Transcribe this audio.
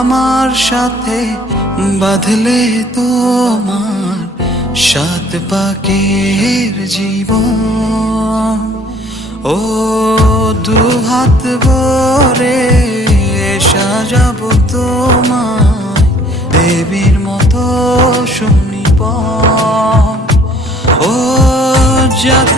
আমার সাথে বাঁধলে তোমার সাত পাকের জীবন। ও দুহাত ভরে সাজাবো তোমায় দেবীর মতো সুনিপন। ও জাত